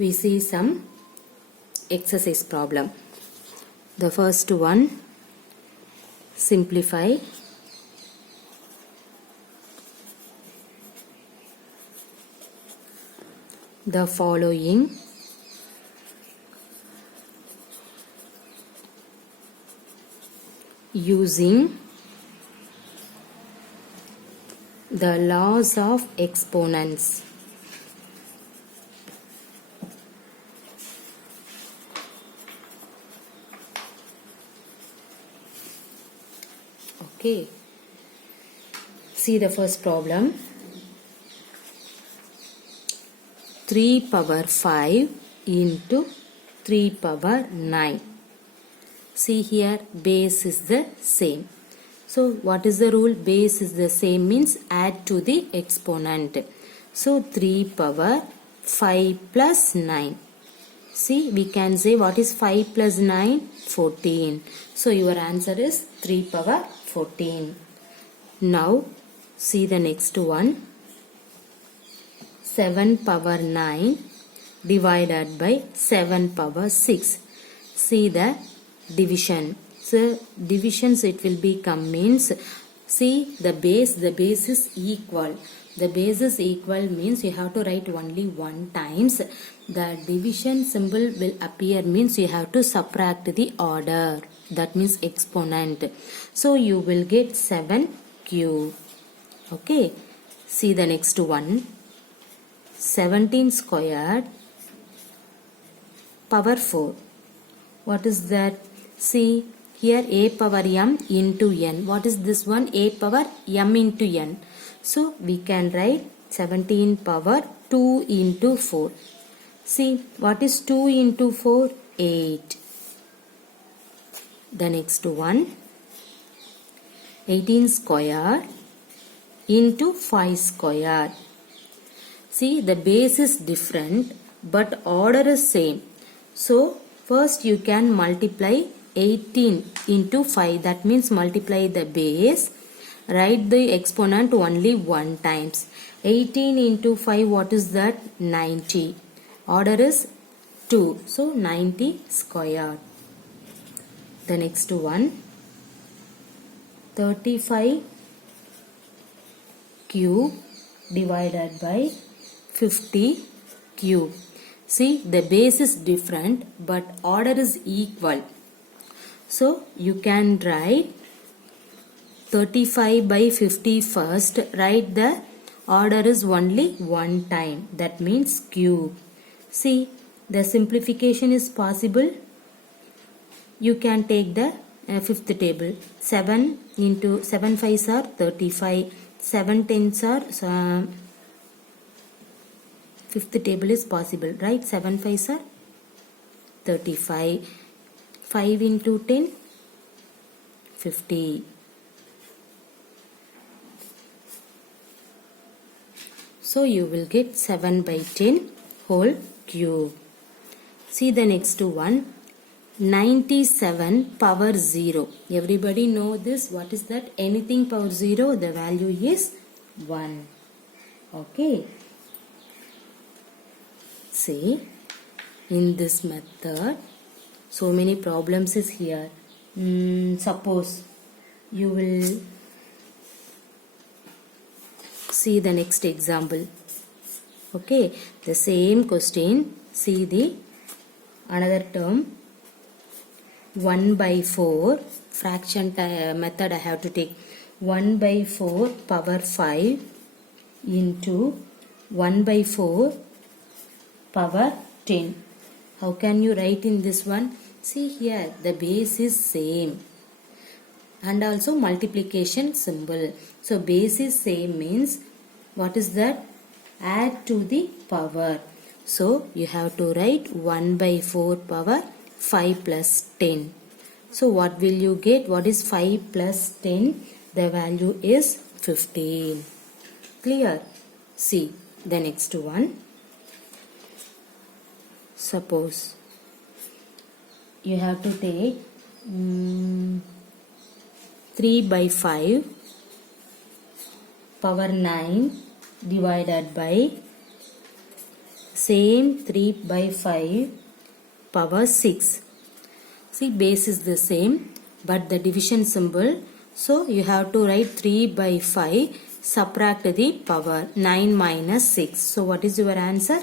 we see some exercise problem. The first one, simplify the following using the laws of exponents. Okay, see the first problem. 3 power 5 into 3 power 9. See here, base is the same. So what is the rule? Base is the same means add to the exponent. So 3 power 5 plus 9. See, we can say what is 5 plus 9? 14. So your answer is 3 power 14. Now see the next one. 7 power 9 divided by 7 power 6. See the division. So divisions it will become means, see the base is equal. The base is equal means you have to write only one times. The division symbol will appear means you have to subtract the order. That means exponent. So you will get 7 cube. Okay. See the next one. 17 squared power 4. What is that? See here, a power m into n. What is this one? A power m into n. So we can write 17 power 2 into 4. See what is 2 into 4? 8. The next one, 18 squared into 5 squared. See the base is different but order is same. So first you can multiply 18 into 5. That means multiply the base. Write the exponent only one times. 18 into 5, what is that? 90. Order is 2. So 90 squared. The next one, 35 cube divided by 50 cube. See the base is different but order is equal. So you can write 35 by 50 first. Write the order is only one time. That means cube. See the simplification is possible. You can take the fifth table. 7 into 7 5s are 35. 7 10s are fifth table is possible, right? 7 5s are 35. 5 into 10, 50. So you will get 7 by 10 whole cube. See the next one, 97 power 0. Everybody know this. What is that? Anything power 0, the value is 1. Okay. See, in this method, so many problems is here. Suppose you will see the next example. Okay, the same question. See the another term. 1 by 4 fraction method I have to take. 1 by 4 power 5 into 1 by 4 power 10. How can you write in this one? See here, the base is same and also multiplication symbol. So base is same means what is that? Add to the power. So you have to write 1 by 4 power 5 plus 10. So what will you get? What is 5 plus 10? The value is 15. Clear? See the next one. Suppose you have to take 3 by 5 power 9 divided by same 3 by 5 power 6. See, base is the same but the division symbol, so you have to write 3 by 5, subtract the power, 9 minus 6. So what is your answer?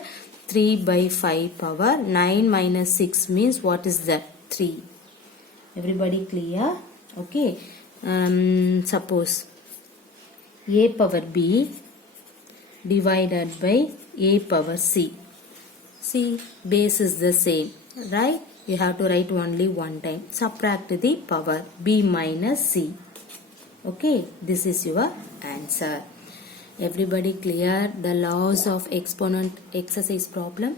3 by 5 power 9 minus 6 means what is that? 3. Everybody clear? Okay. Suppose a power b divided by a power c. See, base is the same, right? You have to write only one time. Subtract the power, b minus c. Okay, this is your answer. Everybody clear the laws of exponent exercise problem?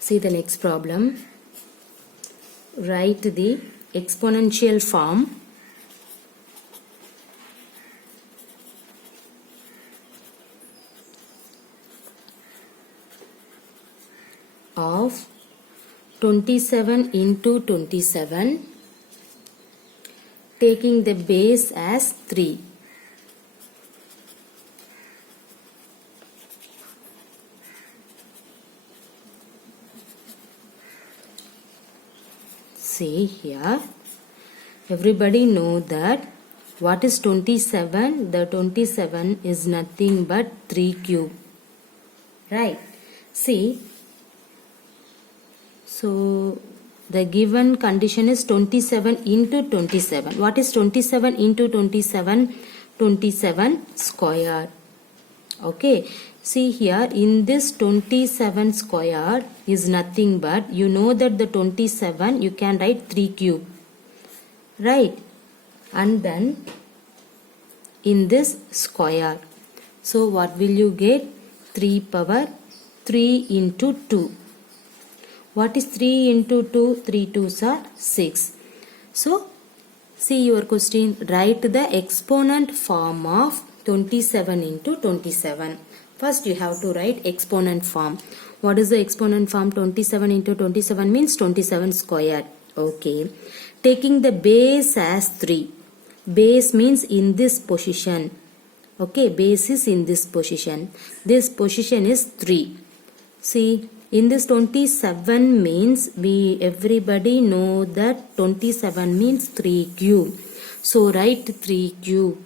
See the next problem. Write the exponential form of 27 into 27 taking the base as 3. See here, everybody know that what is 27? The 27 is nothing but 3 cube, right? See, so the given condition is 27 into 27. What is 27 into 27? 27 square. Okay. See here, in this 27 square is nothing but, you know that the 27 you can write 3 cube. Right. And then in this square. So what will you get? 3 power 3 into 2. What is 3 into 2? 3 2s are 6. So, see your question. Write the exponent form of 27 into 27. First you have to write exponent form. What is the exponent form? 27 into 27 means 27 squared. Okay. Taking the base as 3. Base means in this position. Okay. Base is in this position. This position is 3. See. In this 27 means everybody know that 27 means 3 cube. So write 3 cube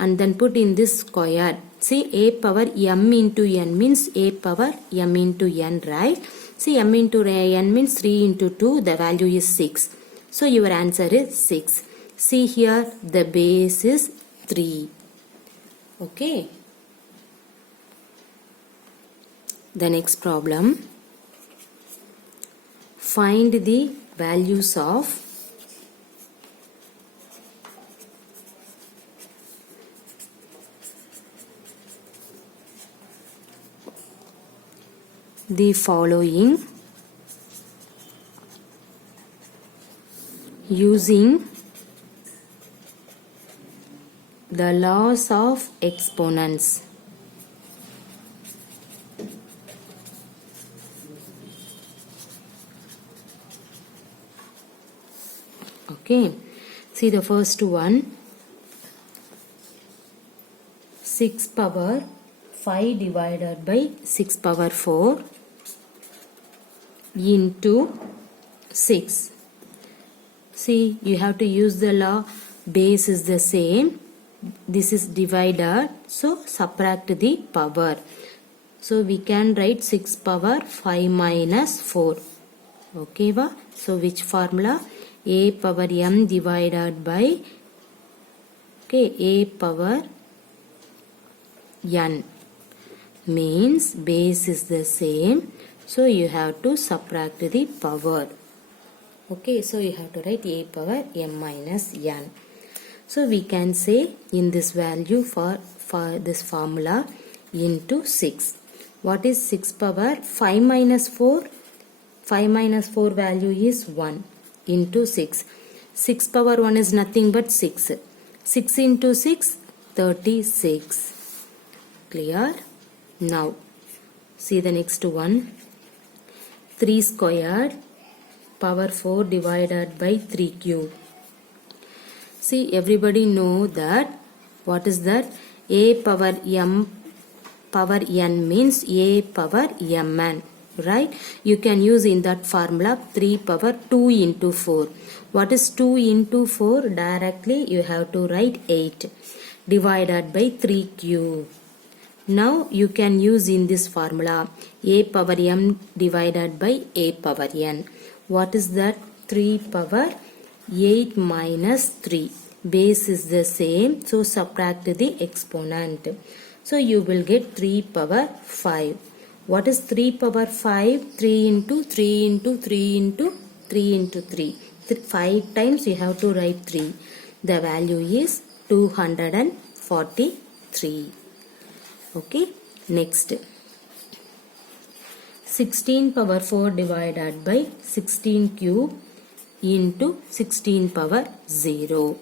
and then put in this square. See, a power m into n means a power m into n, right? See, m into n means 3 into 2, the value is 6. So your answer is 6. See here, the base is 3. Okay. The next problem. Find the values of the following using the laws of exponents. Okay, see the first one, 6 power 5 divided by 6 power 4 into 6. See, you have to use the law, base is the same, this is divided, so subtract the power. So we can write 6 power 5 minus 4. Okay, so which formula? A power m divided by a power n means base is the same, so you have to subtract the power. Okay, so you have to write a power m minus n. So we can say in this value for this formula into 6. What is 6 power 5 minus 4? 5 minus 4 value is 1. Into 6. 6 power 1 is nothing but 6. 6 into 6, 36. Clear? Now, see the next one. 3 squared power 4 divided by 3 cube. See, everybody know that. What is that? A power m power n means a power mn, right? You can use in that formula 3 power 2 into 4. What is 2 into 4? Directly you have to write 8 divided by 3 cube. Now you can use in this formula a power m divided by a power n. What is that? 3 power 8 minus 3. Base is the same, so subtract the exponent. So you will get 3 power 5. What is 3 power 5? 3 into 3 into 3 into 3 into 3. 5 times you have to write 3. The value is 243. Okay, next. 16 power 4 divided by 16 cube into 16 power 0.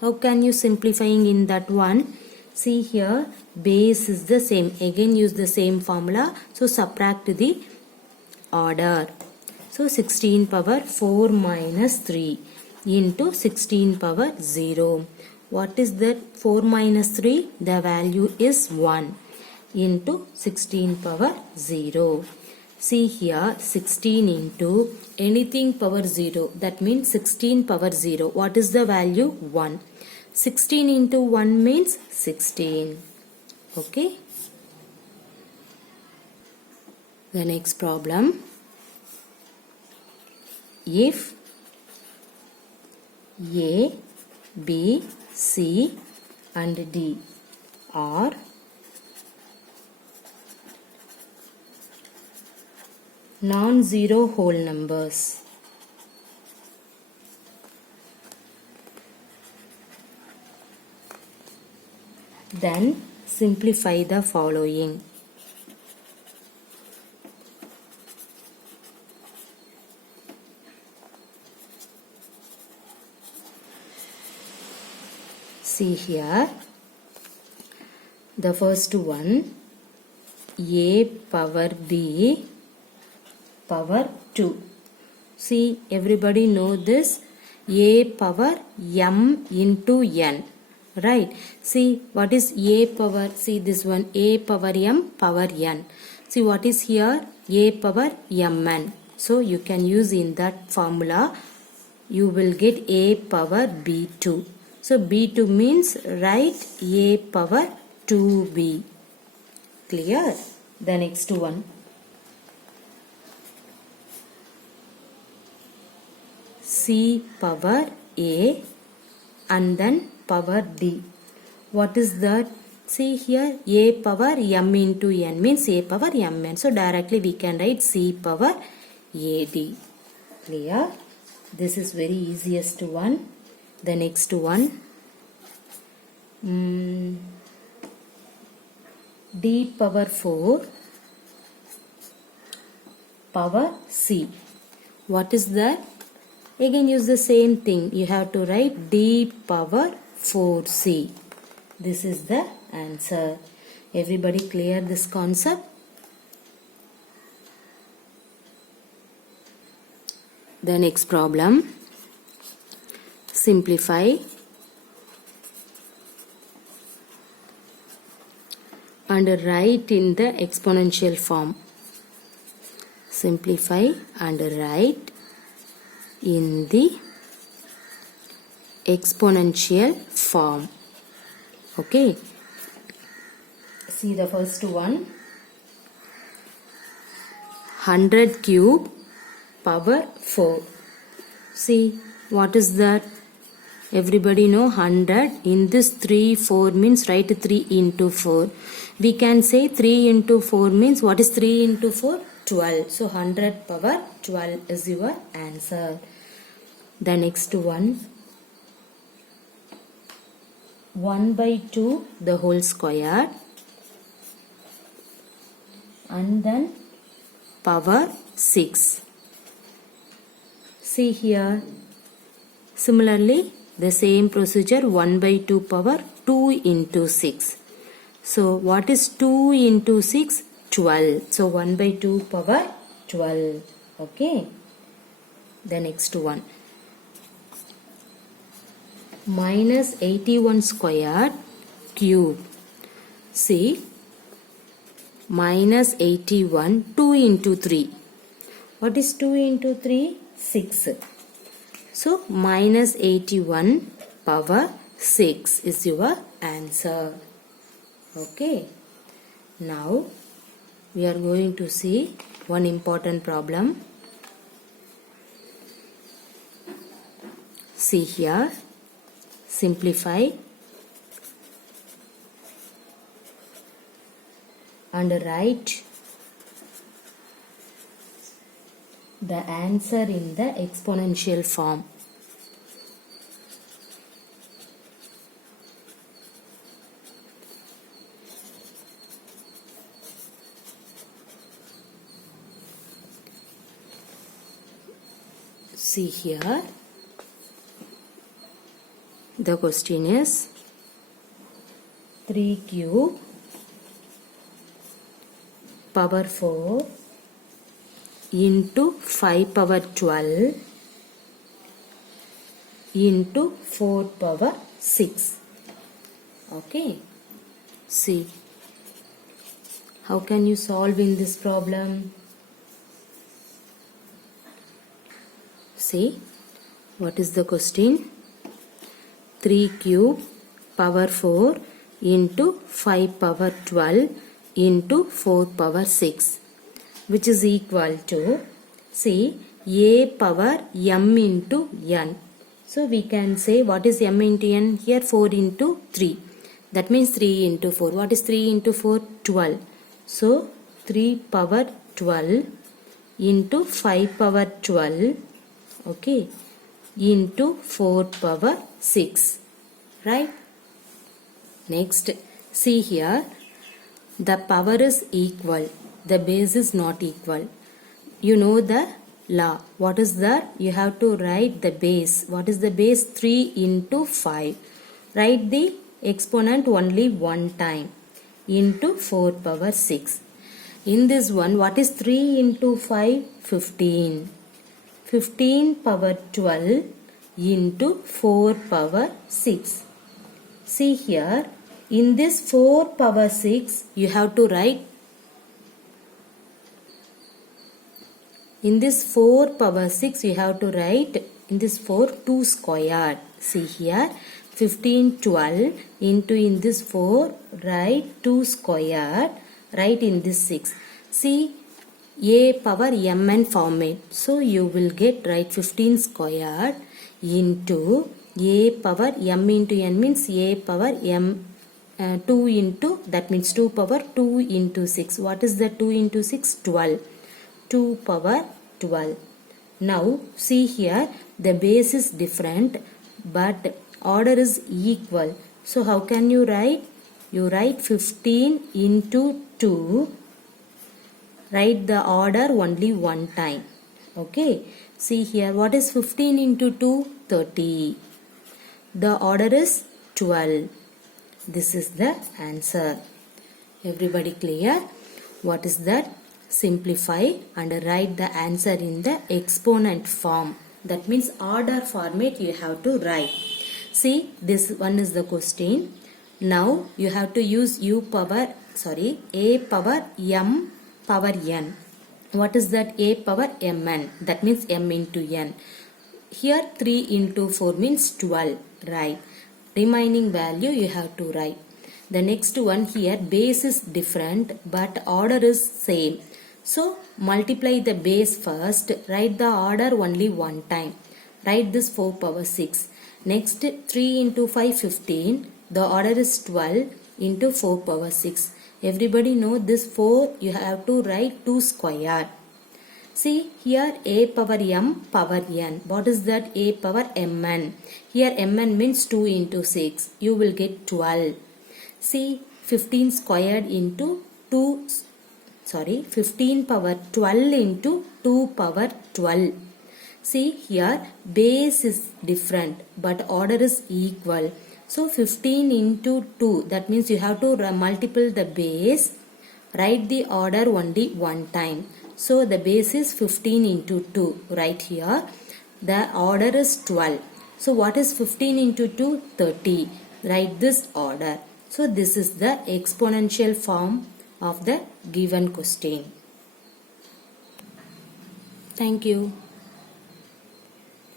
How can you simplifying in that one? See here, base is the same. Again use the same formula. So subtract the order. So 16 power 4 minus 3 into 16 power 0. What is that? 4 minus 3? The value is 1 into 16 power 0. See here, 16 into anything power 0. That means 16 power 0. What is the value? 1. 16 into 1 means 16. Okay. The next problem. If A, B, C and D are non-zero whole numbers, then simplify the following. See here, the first one, A power B power 2. See, everybody know this, A power m into n, right? See, what is A power? See this one, A power m power n. See what is here? A power mn. So you can use in that formula, you will get A power b2. So b2 means write A power 2b. Clear? The next one. C power A and then power D. What is that? See here, A power m into n means A power mn. So directly we can write C power AD. Clear? This is very easiest one. The next one. D power 4 power C. What is that? Again use the same thing. You have to write D power 4C. This is the answer. Everybody clear this concept? The next problem. Simplify and write in the exponential form. Simplify and write in the exponential form. Okay. See the first one. 100 cube power 4. See what is that? Everybody know 100. In this 3, 4 means write 3 into 4. We can say 3 into 4 means what is 3 into 4? 12. So 100 power 12 is your answer. The next one. 1 by 2 the whole square and then power 6. See here. Similarly, the same procedure 1 by 2 power 2 into 6. So what is 2 into 6? 12. So 1 by 2 power 12. Okay. The next one. Minus 81 squared cube. See, minus 81, 2 into 3. What is 2 into 3? 6. So minus 81 power 6 is your answer. Okay. Now we are going to see one important problem. See here. Simplify and write the answer in the exponential form. See here, the question is 3 cube power 4 into 5 power 12 into 4 power 6. Okay. See, how can you solve in this problem? See, what is the question? 3 cube power 4 into 5 power 12 into 4 power 6, which is equal to, see, a power m into n. So we can say what is m into n? Here 4 into 3. That means 3 into 4. What is 3 into 4? 12. So 3 power 12 into 5 power 12, okay, into 4 power 6. Right? Next, see here, the power is equal, the base is not equal. You know the law. What is that? You have to write the base. What is the base? 3 into 5. Write the exponent only one time into 4 power 6. In this one, what is 3 into 5? 15. 15 power 12 into 4 power 6. See here, in this 4 power 6, you have to write, in this 4 power 6, you have to write, in this 4, 2 squared. See here, 15, 12 into in this 4, write 2 squared, write in this 6. See, a power mn format. So you will get, write 15 squared into a power m into n means a power m 2 into, that means 2 power 2 into 6. What is the 2 into 6? 12. 2 power 12. Now see here, the base is different but order is equal. So how can you write? You write 15 into 2. Write the order only one time. Okay. See here, what is 15 into 2? 30. The order is 12. This is the answer. Everybody clear? What is that? Simplify and write the answer in the exponent form. That means order format you have to write. See, this one is the question. Now you have to use a power m power n. What is that? A power mn. That means m into n. Here 3 into 4 means 12. Right. Remaining value you have to write. The next one here, base is different but order is same. So multiply the base first. Write the order only one time. Write this 4 power 6. Next 3 into 5, 15. The order is 12 into 4 power 6. Everybody know this 4 you have to write 2 squared. See here a power m power n. What is that? A power mn. Here mn means 2 into 6. You will get 12. See 15 squared into 15 power 12 into 2 power 12. See here base is different but order is equal. So 15 into 2, that means you have to multiply the base. Write the order only one time. So the base is 15 into 2. Right here. The order is 12. So what is 15 into 2? 30. Write this order. So this is the exponential form of the given question. Thank you.